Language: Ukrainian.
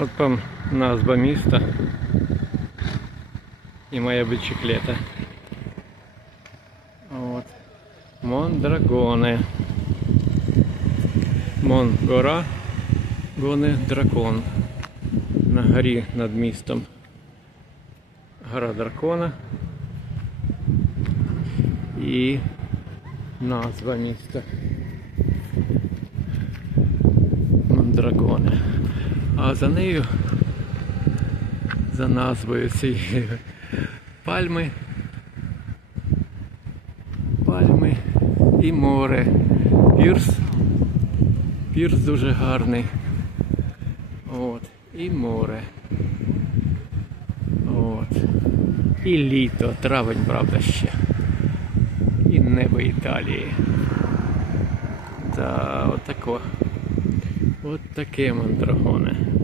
От там назва міста. І має бути чеклета. От. Мондрагоне. Мон гора. Гоне дракон. На горі над містом. Гора дракона. І назва міста. Мондрагоне. А за нею, за назвою цієї пальми, пальми і море. Пірс. Пірс дуже гарний. От. І море. От. І літо, травень, правда, ще. І небо Італії. Та отако. От таке мандрагоне.